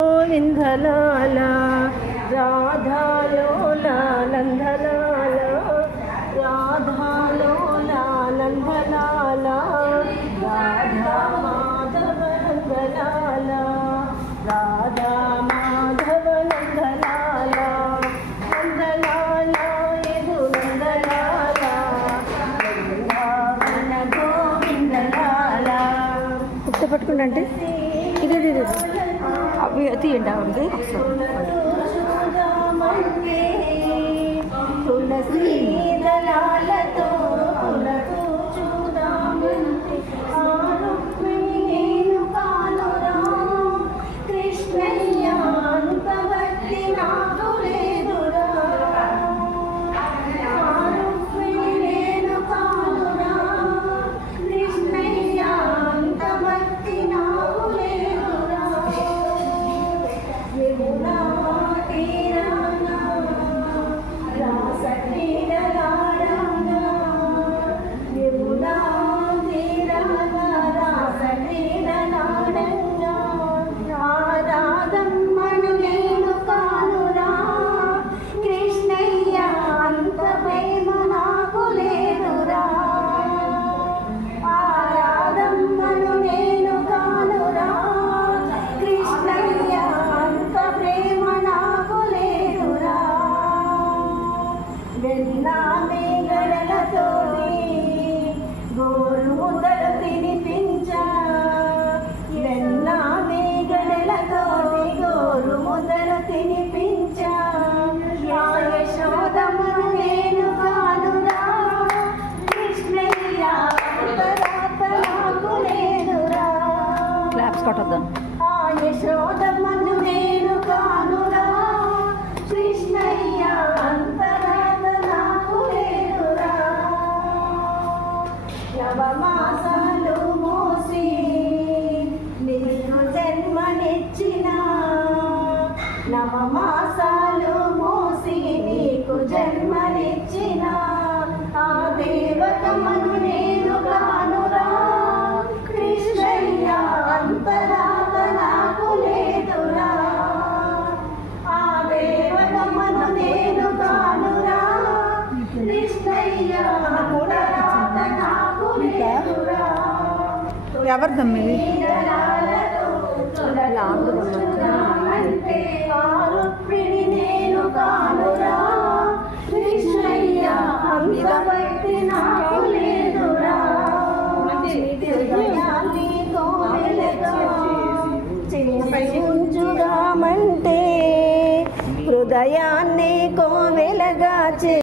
గోవిందలాలా రాధాలోలా నందలాలా రాధాలోలా నందలాలా రాధా మాధవ నందలాలా రాధా మాధవ నందలాలా నందలాలా ఎదు నందలాలా బృందావన గోవిందలాలా గుర్తుపట్టుకుంటే ఇది అవి తీయండి అవి తులసి దళాలతో చూడమంటే నేను కానురా కృష్ణయ్య అంత భక్తి నాకు లేదురా నేను కానురా కృష్ణయ్య అంత భక్తి నాకు లేదురా యమునా తీరాన రాస క్రీడలాడాన యమునా తీరాన రాస క్రీడలాడంగా రాధమ్మను నేను కానురా కృష్ణయ్య అంత ప్రేమ నాకు లేదురా రాధమ్మను నేను కానురా కృష్ణయ్య అంత ప్రేమ నాకు లేదురా వెన్నా మేఘలతో గోరు ముద్దలు తినిపించా వెన్నా మేఘలతో గోరు ముద్దలు తినిపించా యశోదమ్మను నేను కానురా కృష్ణయ్య అంతరాత నాకు లేదురా క్లాప్స్ కొట్టొద్దాం యశోదమ్మను నేను కానురా కృష్ణయ్య అంతరాత నాకు లేదురా నవమాసాలు మోసి నీకు జన్మనిచ్చిన నవమాసాలు మోసి నీకు జన్మనిచ్చిన ఆ దేవతమ్మను నేను కానురా కృష్ణయ్య అంతరాత నాకు లేదురా ఆ దేవతమ్మను నేను కానురా కృష్ణయ్య అంతరాత నాకు లేదురా ఎవరిదమ్మిది అంటే ఆరుప్పిడి నేను కానురా కృష్ణయ్య అంత భక్తి నాకు లేదురా హృదయాన్ని కోవెలగా ఉంచుదామంటే హృదయాన్ని కోవెలగా